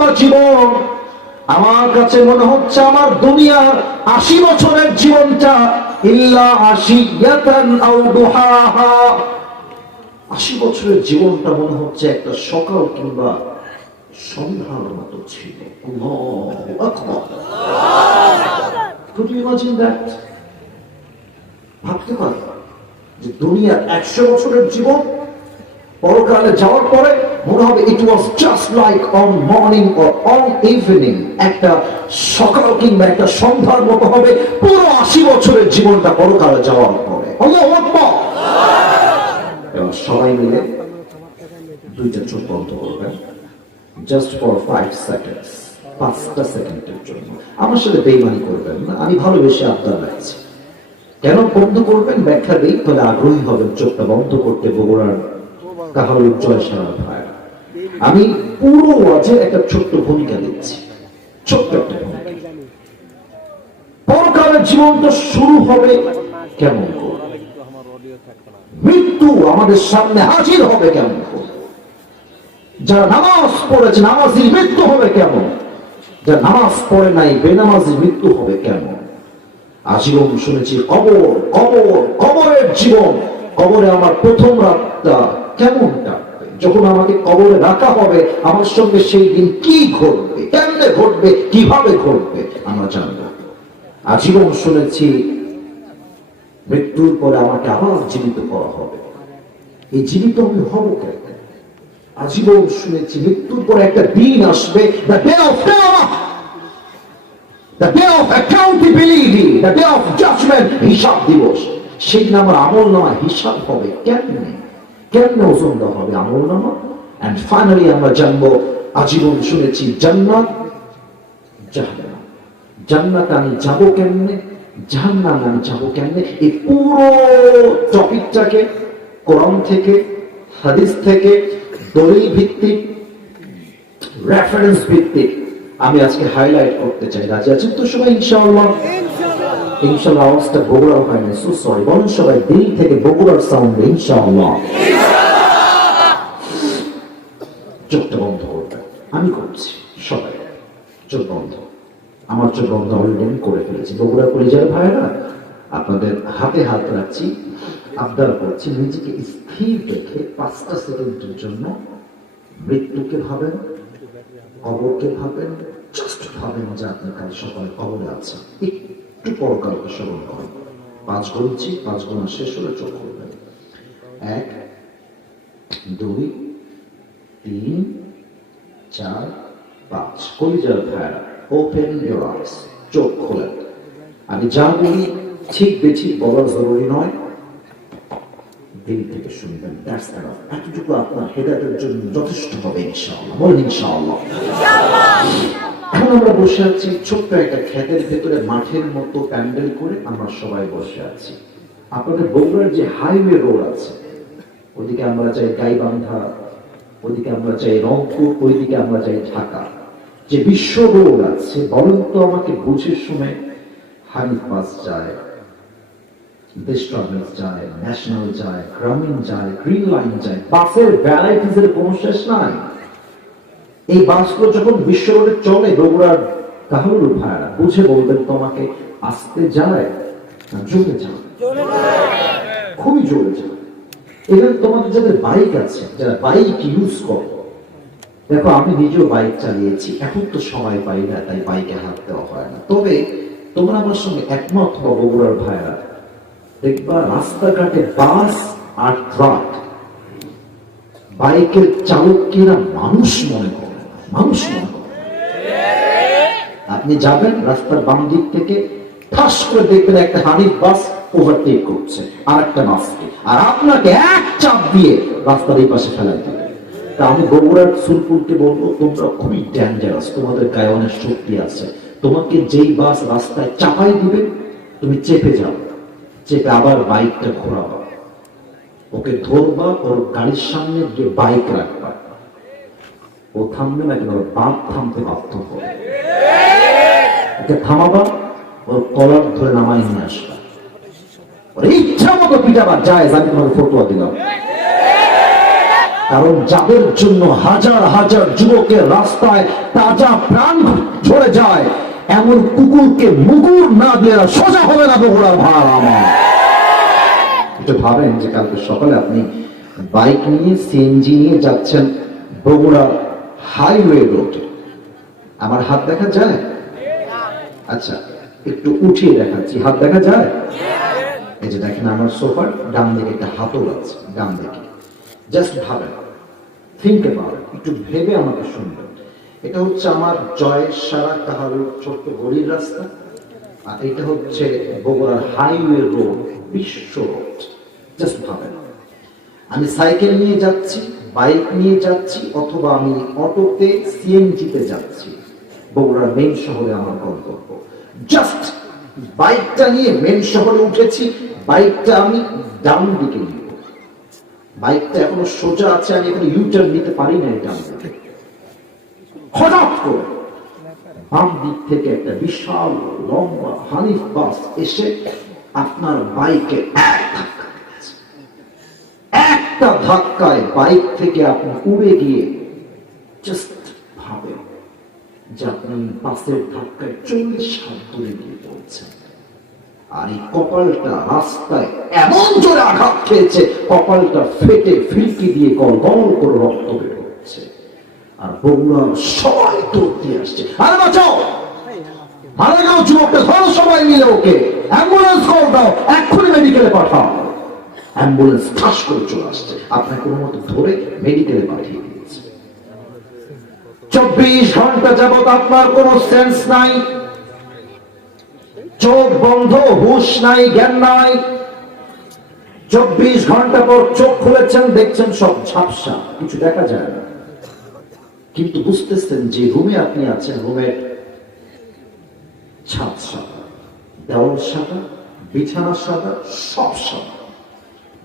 লম্বা জীবন। আমার কাছে মনে হচ্ছে আমার দুনিয়ার 80 বছরের জীবনটা ইল্লা আশিয়াতান আও দুহাহা, 80 বছরের জীবনটা মনে হচ্ছে একটা সকাল কিংবা সন্ধ্যার মতো ছিল। আল্লাহু আকবার। Could you imagine that? ভাবতে পারো যে দুনিয়ার 100 বছরের জীবন পরকালে যাওয়ার পরে মনে হবে it was just like on morning or on evening, একটা সকাল কিংবা একটা সন্ধ্যার মতো হবে পুরো 80 বছরের জীবনটা পরকালে যাওয়ার পরে। আল্লাহু আকবার। এবার সবাই মিলে দুইটা চোখ বন্ধ করবেন জাস্ট ফর 5 সেকেন্ডস, 5টা সেকেন্ডের জন্য। আমার সাথে বেইমানি করবেন না, আমি ভালোবেসে আবদার রাখছি। কেন বন্ধ করবেন ব্যাখ্যা দিই, তাহলে আগ্রহী হবেন চোখটা বন্ধ করতে। বগুড়ার কাহার জয় সারা ভাই, আমি পুরো ওয়াজের একটা ছোট্ট ভূমিকা দিচ্ছি, ছোট্ট একটা ভূমিকা। পরকালের জীবনটা শুরু হবে কেমন করে? মৃত্যু আমাদের সামনে হাজির হবে কেমন করে? যারা নামাজ পড়েছে নামাজির মৃত্যু হবে কেমন? যারা নামাজ পড়ে নাই বেনামাজির মৃত্যু হবে কেমন? আজীবন শুনেছি কবর, কবর, কবরের জীবন। কবরে আমার প্রথম রাতটা কেমন কাটবে? যখন আমাকে কবরে রাখা হবে আমার সঙ্গে সেই দিন কি ঘটবে, কেমনে ঘটবে, কিভাবে ঘটবে আমরা জানবো। আজীবন শুনেছি মৃত্যুর পরে আমাকে আবার জীবিত করা হবে। এই জীবিত আমি হব কেন? আজীবন শুনেছি মৃত্যুর পরে একটা দিন আসবে, the day of qiyamah, the day of accountability, the day of judgment, হিসাব দিবস। সেদিন আমার আমল নামা হিসাব হবে। কেমনে কেমনে ওজন দেওয়া হবে আমল নামা? এন্ড ফাইনালি আমরা জানবো, আজীবন শুনেছি জান্নাত জাহান্নাম। জান্নাত আমি যাবো কেমনে, জাহান্নাম আমি যাবো কেমনে? এই পুরো টপিকটাকে কোরআন থেকে, হাদিস থেকে, দলিল ভিত্তিক, রেফারেন্স ভিত্তিক আমি আজকে হাইলাইট করতে চাই। রাজি আছেন তো সবাই? ইনশাআল্লাহ। ইনশাআল্লাহ আওয়াজটা বগুড়ার হয় না, সো সরি। বলুন সবাই দিল থেকে বগুড়ার সাউন্ড ইনশাআল্লাহ। চোখটা বন্ধ করবে, আমি করছি। সবাই চোখ বন্ধ। আমার চোখ বন্ধ অলরেডি করে ফেলেছি। বগুড়া কলেজের ভাইরা আপনাদের হাতে হাত রাখছি, আবদার করছি নিজেকে স্থির রেখে 5টা সেকেন্ডের জন্য মৃত্যুকে ভাবেন, কবরকে ভাবেন, জাস্ট ভাবেন যে আপনার কাল সকালে কবরে আছে। একটু পরকালকে স্মরণ করেন। 5 গুনছি, 5 গুণা শেষ হলে চোখ করবেন। 1 2 3 4 5। কলিজার ভাইরা ওপেন ইউর আইস, চোখ খোলেন। আমি যা বলি ঠিক বেঠিক বলা জরুরি নয়, দিল থেকে শুনবেন। That's enough. এতটুকু আপনার হেদায়েতের জন্য যথেষ্ট হবে ইনশাআল্লাহ। বলেন ইনশাআল্লাহ। এখন আমরা বসে আছি ছোট্ট একটা ক্ষেতের ভেতরে, মাঠের মতো প্যান্ডেল করে আমরা সবাই বসে আছি। আপনাদের বগুড়ার যে হাইওয়ে রোড আছে, ওদিকে আমরা যাই গাইবান্ধা, ওদিকে আমরা যাই রংপুর, ওইদিকে আমরা যাই ঢাকা। যে বিশ্ব রোড আছে, বলেন তো আমাকে বুঝে শুনে, হানিফ বাস যায়, দেশ ট্রাভেলস যায়, ন্যাশনাল যায়, গ্রামীণ যায়, গ্রিন লাইন যায়। বাসের ভ্যারাইটিজের কোনো শেষ নাই। এই বাসগুলো যখন বিশ্ব রোডে চলে, বগুড়ার কাহলুর ভাইরা বুঝে বলবেন তোমাকে আসতে যায় না জোরে যায়? খুবই জোরে যায়। এবার তোমাদের যাদের বাইক আছে, যারা বাইক ইউজ করো, দেখো আমি নিজেও বাইক চালিয়েছি, এখন তো সময় পাই না তাই বাইকে হাত দেওয়া হয় না। তবে তোমরা আমার সঙ্গে একমত হবো বগুড়ার ভাইরা, দেখবা রাস্তাঘাটে বাস আর ট্রাক, বাইকের চালককেরা মানুষ মনে করে, মানুষ মনে করে। আপনি যাবেন রাস্তার বাম দিক থেকে, ঠাস করে দেখবেন একটা হানিফ বাস ওভারটেক করছে আর একটা বাসকে, আর আপনাকে এক চাপ দিয়ে রাস্তার এই পাশে ফেলাই দিবে। তা আমি বগুড়ার সুলপুরকে বলবো, তোমরা খুবই ডেঞ্জারাস, তোমাদের গায়ে অনেক শক্তি আছে। তোমাকে যেই বাস রাস্তায় চাপাই দিবে, তুমি চেপে যাও, চেপে আবার বাইকটা ঘোরাবা, ওকে ধরবা, ওর গাড়ির সামনে গিয়ে বাইক রাখবা, ও থামবে না, কিন্তু বাপ থামতে বাধ্য হবে। ওকে থামাবা, ওর কলার ধরে নামাই নিয়ে আসবা, ওর ইচ্ছা মতো পিটাবা, যায় আমি তোমাকে ফটোয়া দিলাম। কারণ যাদের জন্য হাজার হাজার যুবকের রাস্তায় তাজা প্রাণ ঝরে যায়, এমন কুকুরকে মুগুর না দেওয়া সোজা হবে না বগুড়ার ভাড়া আমার। একটু ভাবেন যে কালকে সকালে আপনি বাইক নিয়ে সিএনজি নিয়ে যাচ্ছেন বগুড়া হাইওয়ে রোডে, আমার হাত দেখা যায়? আচ্ছা একটু উঠিয়ে দেখাচ্ছি, হাত দেখা যায়? এই যে দেখেন আমার সোফার ডান দিকে একটা হাতল আছে, ডান দিকে। জাস্ট ভাবেন, থিঙ্ক অ্যাবাউট ইট, একটু ভেবে আমাকে শুনবেন। এটা হচ্ছে আমার জয়ের সারা কাহারুর ছোট্ট গলির রাস্তা, আর এটা হচ্ছে বগুড়ার হাইওয়ে রোড, বিশ্ব রোড। জাস্ট ভাবেন, আমি সাইকেল নিয়ে যাচ্ছি, বাইক নিয়ে যাচ্ছি, অথবা আমি অটোতে সিএনজিতে যাচ্ছি বগুড়ার মেইন শহরে আমার গন্তব্য। জাস্ট বাইকটা নিয়ে মেইন শহরে উঠেছি, বাইকটা আমি ডান দিকে নিব, বাইকটা এখনো সোজা আছে, আমি এখানে ইউটার্ন নিতে পারি না ডান দিকে। হঠাৎ করে বাম দিক থেকে একটা বিশাল লম্বা হানিফ বাস এসে আপনার বাইকে একটা ধাক্কায় বাইক থেকে আপনি উড়ে গিয়ে, জাস্ট ভাবেন যে আপনি বাসের ধাক্কায় 40 হাত দূরে গিয়ে পড়ছেন, আর এই কপালটা রাস্তায় এমন জোরে আঘাত খেয়েছে, কপালটা ফেটে ফিরকি দিয়ে গল গল করে রক্ত বের হচ্ছে। আর বগুড়া সবাই দৌড় দিয়ে আসছে, আরে বাঁচাও, মারা গেল যুবকটা, ধরো সবাই মিলে ওকে, অ্যাম্বুলেন্স কল দাও, এক্ষুনি মেডিকেলে পাঠাও। অ্যাম্বুলেন্স ঠাস করে চলে আসছে, আপনাকে কোনো মতো ধরে মেডিকেলে পাঠিয়ে দিয়েছে। 24 ঘন্টা যাবত আপনার কোনো সেন্স নাই, চোখ বন্ধ, হুঁশ নাই, জ্ঞান নাই। 24 ঘন্টা পর চোখ খুলেছেন, দেখছেন সব ঝাপসা, কিছু দেখা যায় না, কিন্তু বুঝতেছেন যে রুমে আপনি আছেন, রুমের ছাদ সাদা, দেওয়াল সাদা, বিছানা সাদা, সব সাদা।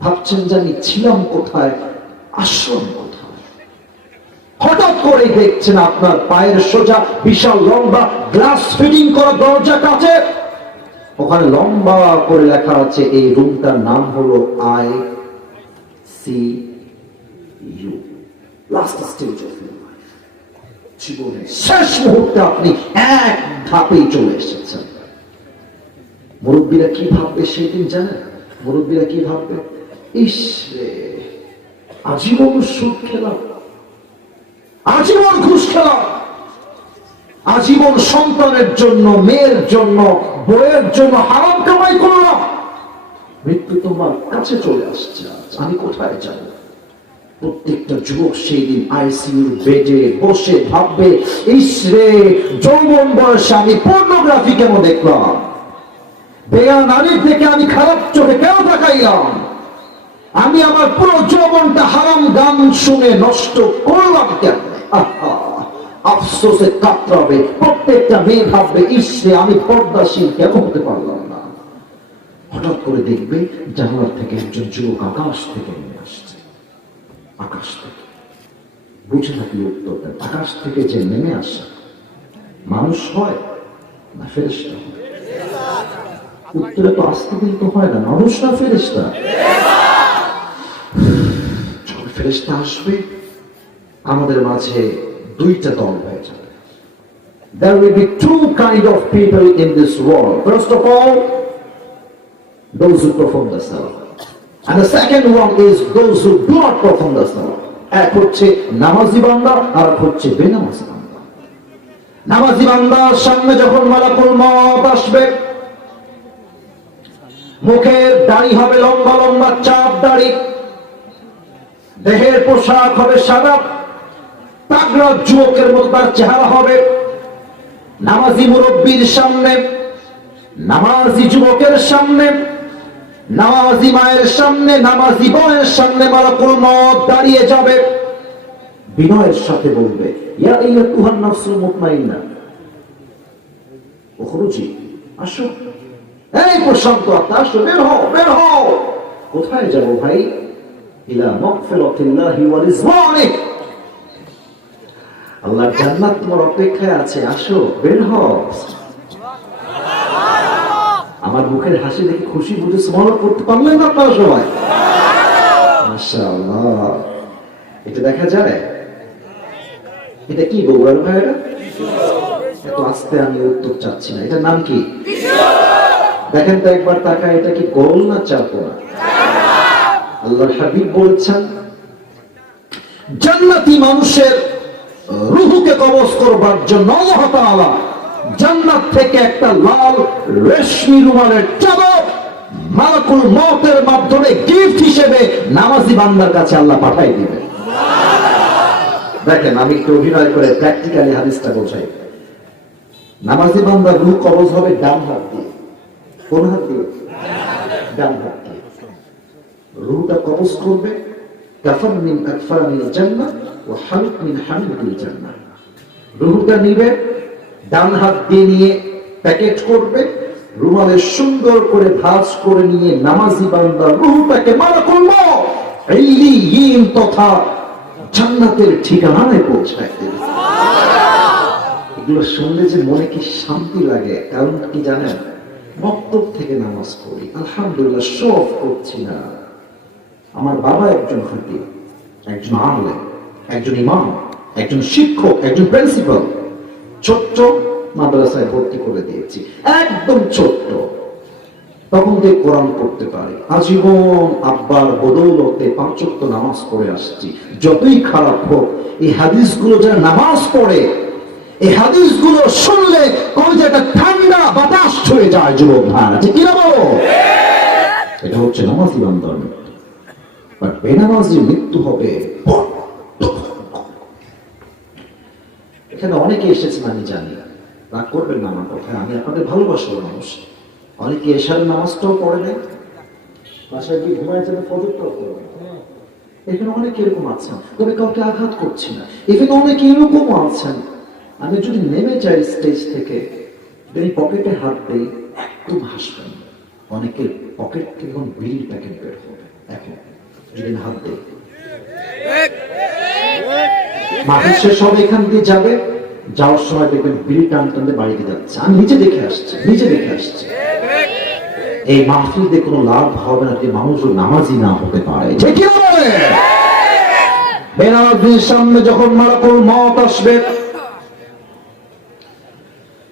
ভাবছেন যে আমি ছিলাম কোথায়, আশ্রম কোথায়। হঠাৎ করে দেখছেন আপনার পায়ের সোজা বিশাল লম্বা গ্লাস ফিটিং করা দরজা কাছে, ওখানে লম্বা করে লেখা আছে এই রুমটার নাম হলো ICU, last stage of life. জীবনের শেষ মুহূর্তে আপনি এক ধাপেই চলে এসেছেন। মুরব্বীরা কি ভাববে সেদিন জানেন? মুরব্বীরা কি ভাববে? ইস রে, আজীবন সুদ খেলাম, আজীবন ঘুষ খেলাম, আজীবন সন্তানের জন্য, মেয়ের জন্য, বইয়ের জন্য হারাম কামাই করলাম, মৃত্যু তোমার কাছে চলে আসছে, আমি কোথায় যাব? প্রত্যেকটা যুবক সেই দিন আইসিইউর বেডে বসে ভাববে, ইস রে, যৌবন বয়সে আমি পর্নোগ্রাফি কেন দেখলাম, বেয়া নারীর থেকে আমি খারাপ চোখে কেন তাকাইলাম, আমি আমার পুরো যৌবনটা হারাম গান শুনে নষ্ট করলাম কেন? আফসোসে কাতরাবে প্রত্যেকটা মেয়ে, ভাববে ইস রে, আমি পর্দাশীল কেন হতে পারলাম না। হঠাৎ করে দেখবে জানালার থেকে একজন যুবক আকাশ থেকে নেমে আসছে, আকাশ থেকে। বুঝে থাকলে উত্তর দেন, আকাশ থেকে যে নেমে আসে মানুষ হয় না ফেরেশতা? উত্তরে তো আসতে কিন্তু হয় না, মানুষ না ফেরেশতা? যখন ফেরেশতা আসবে আমাদের মাঝে দুইটা দল হয়ে যাবে। There will be two kind of people in this world. First of all, those who perform the salah, and the second one is those who do not perform the salah. এক হচ্ছে নামাজি বান্দা, আর এক হচ্ছে বেনামাজি বান্দা। নামাজি বান্দার সামনে যখন মালাকুল মউত আসবে, মুখের দাড়ি হবে লম্বা লম্বা চাপ দাড়ি, দেহের পোশাক হবে সাদা, তাগড়া যুবকের মতো তার চেহারা হবে। নামাজি মুরব্বীর সামনে, নামাজি যুবকের সামনে, নামাজি মায়ের সামনে, নামাজি বোনের সামনে মালাকুল মউত দাঁড়িয়ে যাবে, বিনয়ের সাথে বলবে, ইয়া আইয়াতুহান নাফসুল মুতমাইন্না উখরুজি, আসো, এই প্রশান্ত আত্মা, আসো, বের হও, বের হও। কোথায় যাব ভাই? ইলা মাগফিরাতিল্লাহি ওয়া রিজওয়ানিহ, আল্লাহর জান্নাত তোমার অপেক্ষায় আছে, আসো, বের হও। আমার মুখের হাসি দেখে খুশি বুঝে সুবহানাল্লাহ করতে পারলেন না আপনারা সবাই? মাশাআল্লাহ। এটা দেখা যায়? এটা কি বগুড়ার ভাইরা? এত আস্তে আমি উত্তর চাচ্ছি না, এটার নাম কি? দেখেন তো একবার তাকা, এটা কি গোল না চাপড়া? আল্লাহর হাবিব বলেছেন জান্নাতি মানুষের রূহকে কবজ করবার জন্য আল্লাহ তাআলা জান্নাত থেকে একটা লাল রেশমি রুমালের চাদর মালাকুল মউতের মাধ্যমে গিফট হিসেবে নামাজি বান্দার কাছে আল্লাহ পাঠিয়ে দিবেন। দেখেন আমি একটু অভিনয় করে প্র্যাকটিক্যালি হাদিসটা বোঝাই। নামাজি বান্দার রূহ কবজ হবে ডান হাত দিয়ে। কোন হাত দিয়ে? ডান হাত দিয়ে। রূহটা কবজ করবে কাফন মিন আকফানিল জান্নাহ ওয়া হালক মিন হামিদিল জান্নাহ। রূহটা নিবে, ডান হাত দিয়ে নিয়ে প্যাকেট করবে, রুমালে সুন্দর করে ভাঁজ করে নিয়ে নামাজি বান্দার রূহটাকে মালাকুল মউত ইল্লিয়িন তথা জান্নাতের ঠিকানায় পৌঁছায় দেবে। এগুলো শুনলে যে মনে কি শান্তি লাগে, কারণ কি জানেন? মক্তব থেকে নামাজ পড়ি, আলহামদুলিল্লাহ, শো অফ করছি না। আমার বাবা একজন খতিব, একজন আলেম, একজন ইমাম, একজন শিক্ষক, একজন প্রিন্সিপাল। ছোট্ট মাদ্রাসায় ভর্তি করে দিয়েছি, একদম ছোট্ট। তখন থেকে কোরআন পড়তে পারি, আজীবন আব্বার বদৌলতে 5 ওয়াক্ত নামাজ পড়ে আসছি। যতই খারাপ হোক, এই হাদিসগুলো যারা নামাজ পড়ে, এই হাদিসগুলো শুনলে কলিজাটা ঠান্ডা বাতাস ছুঁয়ে যায়। যুবক ভাইরা, ঠিক কিনা বলো? এটা হচ্ছে নামাজি বান্দার মৃত্যু। আর বেনামাজির মৃত্যু হবে। এখানে অনেকে এসেছেন, আমি জানি, রাগ করবেন না আমার কথায়, আমি আপনাদের ভালোবাসার মানুষ। অনেকে এশার নামাজটাও পড়ে নেয়, বাসায় গিয়ে ঘুমায় যাবে, ফজরটাও পড়বে। এখানে অনেকে এরকম আছেন, তবে কাউকে আঘাত করছি না। এখানে অনেকে এরকম আছেন, আমি যদি নেমে যাই স্টেজ থেকে, যদি পকেটে হাত দেই, একদম হাসবেন। অনেকের পকেট থেকে এখন বিড়ির প্যাকেট বের হবে, এখন যদি হাত দেই। মাঠের শেষ হবে, এখান দিয়ে যাবে, যাওয়ার সময় দেখবেন বিড়ি টান টানতে বাড়িতে যাচ্ছে। আমি নিজে দেখে আসছি। এই মাহফিল দিয়ে কোনো লাভ হবে না যে মানুষ নামাজি না হতে পারে। ঠিক কি বলে? বেনামাজির সামনে যখন মালাকুল মউত আসবে,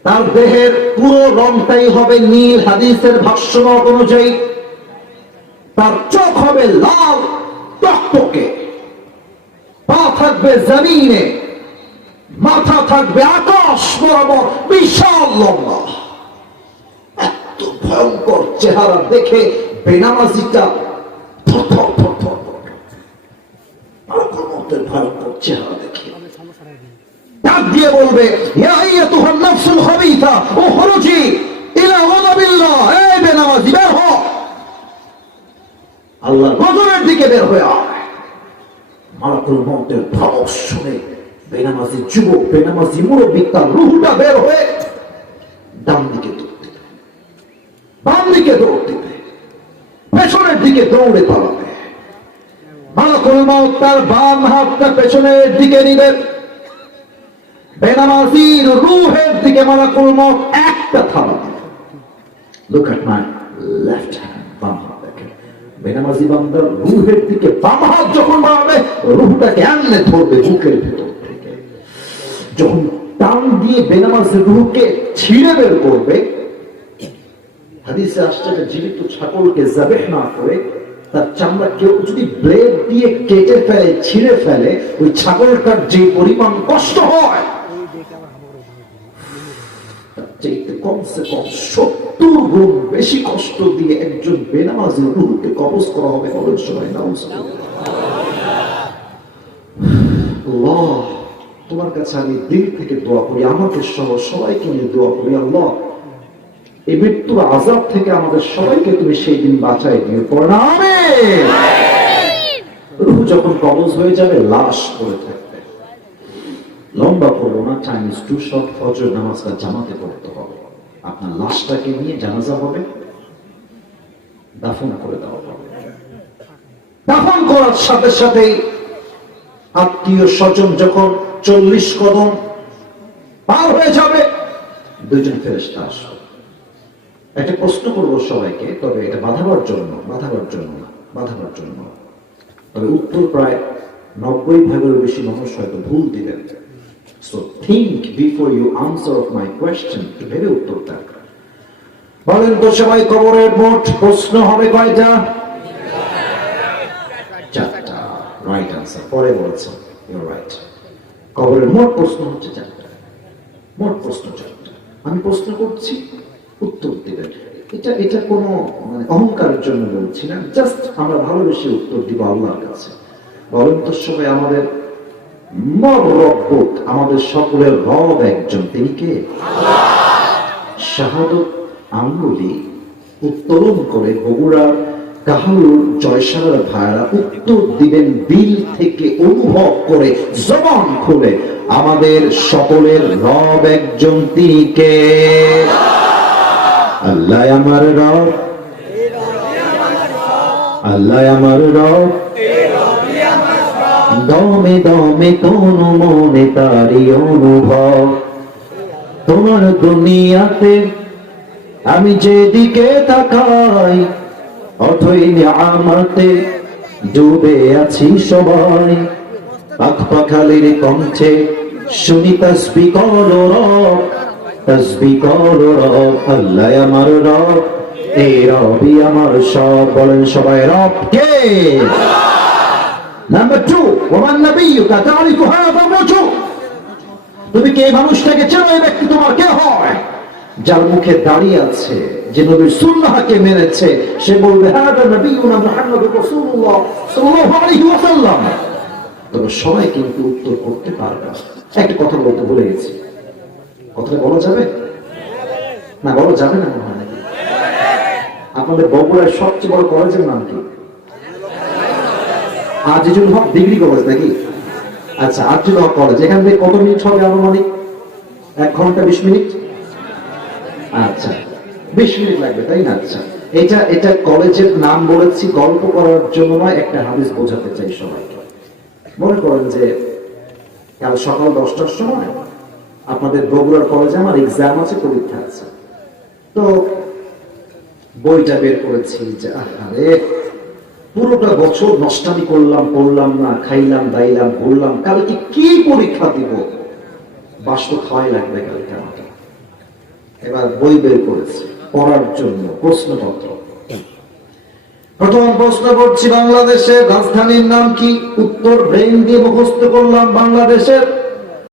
তার দেহের পুরো রংটাই হবে নীল। হাদিসের ভাষ্যমত অনুযায়ী তার চোখ হবে লাল টকটকে, পা থাকবে জমিনে, মাথা থাকবে আকাশ বরাবর, বিশাল লম্বা। এত ভয়ঙ্কর চেহারা দেখে বেনামাজিটা ভয়ঙ্কর চেহারা দেখে ডাক দিয়ে বলবে, ইয়া আইয়াতুহান নাফসুল খাবিথা উখরুজি ইলা গাদাবিল্লাহ। এই বেনামাজি, বের হ, আল্লাহর গজবের দিকে বের হয়ে আয়। মালাকুল মউতের ধমক শুনে বেনামাজি যুবক, বেনামাজি মুরব্বী, তার রূহটা বের হয়ে ডান দিকে দৌড় দিবে, বাম দিকে দৌড় দিবে, পেছনের দিকে দৌড়ে পালাবে। মালাকুল মউত তার বাম হাতটা পেছনের দিকে নিবে, বেনামাজির রূহের দিকে মালাকুল মউত একটা থাবা দিবে। Look at my left hand, বাম হাত দেখেন। বেনামাজি বান্দার রূহের দিকে বাম হাত যখন বাড়াবে, রূহটাকে এমনে ধরবে বুকের ভিতর থেকে। যখন টান দিয়ে বেনামাজি রূহকে ছিঁড়ে বের করবে, হাদিসে আসছে যে জীবিত ছাগলকে যাবেহ না করে তার চামড়া কেউ যদি ব্লেড দিয়ে কেটে ফেলে, ছিঁড়ে ফেলে, ওই ছাগলটার যে পরিমাণ কষ্ট হয়, কমসে কম 70 গুণ বেশি কষ্ট দিয়ে একজন বেনামাজির রূহকে কবজ করা হবে। বলেন সবাই আল্লাহ, তোমার কাছে আমি দিল থেকে দোয়া করি, আমাকে সহ সবাইকে নিয়ে দোয়া করি, আল্লাহ এই মৃত্যুর আযাব থেকে আমাদের সবাইকে তুমি সেই দিন বাঁচাই দিও। পড়না আমিন। রূহ যখন কবজ হয়ে যাবে, লাশ পড়ে থাকবে। লম্বা পড়বো না, টাইম ইজ টু শর্ট। ফজর নামাজটা জামাতে পড়তে হবে। আপনার লাশটাকে নিয়ে জানাজা হবে, দাফন করে দেওয়া হবে। দাফন করার সাথে সাথে আত্মীয় স্বজন যখন 40 কদম পার হয়ে যাবে, 2জন ফেরেশতা আসবে। একটা প্রশ্ন করবো সবাইকে, তবে এটা বাঁধাবার জন্য না, তবে উত্তর প্রায় 90 ভাগের বেশি মানুষ হয়তো ভুল দিবেন। So think before you answer of my question, ভেবে উত্তর দেন। বলেন তো সবাই, কবরের মোট প্রশ্ন হবে কয়টা? 4টা। Right answer. পরে বলেছেন, ইউর রাইট। কবরের মোট প্রশ্ন হচ্ছে 4টা। মোট প্রশ্ন 4টা। আমি প্রশ্ন করছি, উত্তর দিবেন। এটা কোনো মানে অহংকারের জন্য বলছি না, জাস্ট আমরা ভালোবেসে উত্তর দিব আল্লাহর কাছে। বলেন তো সবাই, আমাদের রব্বুক, আমাদের সকলের রব একজন, তিনি কে? শাহাদত আঙ্গুলি উত্তোলন করে বগুড়ার কাহালুর জয়সালার ভাইরা উত্তর দিবেন দিল থেকে, অনুভব করে, জবান খুলে। আমাদের সকলের রব একজন, তিনি কে? আল্লাহ আমার রব, আল্লাহ আমার রব, দমে দমে কোন মনে তারি অনুভব। তোমার দুনিয়াতে আমি যেদিকে তাকাই, অথই নিয়ামতে ডুবে আছি সবাই। পাখ পাখালির কণ্ঠে শুনি তাসবিহ করো রব, তাসবিহ করো রব। আল্লাহ আমার রব, এই রবই আমার সব। বলেন সবাই, রব কে? নাম্বার 2, ওমান নবিয়্যুকা তারিফু হাযা রাজুল। তুমি কে মানুষটাকে চেনো, এই ব্যক্তি তোমার কে হয়? যার মুখে দাঁড়িয়ে আছে, যে নবীর সুন্নাহকে মেনেছে, সে বলবে হাযা নবিয়্যুনা মুহাম্মাদুর রাসূলুল্লাহ সাল্লাল্লাহু আলাইহি ওয়াসাল্লাম। তবে সবাই কিন্তু উত্তর করতে পারবে না। একটা কথা বলতে ভুলে গেছি, কথা বলা যাবে না? বলা যাবে না মনে হয় নাকি? আপনাদের বগুড়ার সবচেয়ে বড় কলেজের নাম কি? আজিজুল হক ডিগ্রি কলেজ নাকি? আচ্ছা, আজিজুল হক কলেজ। এখান থেকে কত মিনিট হবে আনুমানিক? 1 ঘন্টা 20 মিনিট। আচ্ছা, 20 মিনিট লাগবে, তাই না? আচ্ছা, এটা কলেজের নাম বলেছি গল্প করার জন্য নয়, একটা হাদিস বোঝাতে চাই সবাইকে। মনে করেন যে কাল সকাল 10টার সময় আপনাদের বগুড়ার কলেজে আমার এক্সাম আছে, পরীক্ষা আছে। তো বইটা বের করেছি যে আরে পুরোটা বছর নষ্টামি করলাম, পড়লাম না, খাইলাম দাইলাম, ঘুরলাম, কালকে কি পরীক্ষা দিব? বাষ্প খাওয়াই লাগবে কালকে আমাকে। এবার বই বের করেছি পড়ার জন্য, প্রশ্নপত্র। প্রথম প্রশ্ন পড়ছি, বাংলাদেশের রাজধানীর নাম কি? উত্তর ব্রেন দিয়ে মুখস্থ করলাম, বাংলাদেশের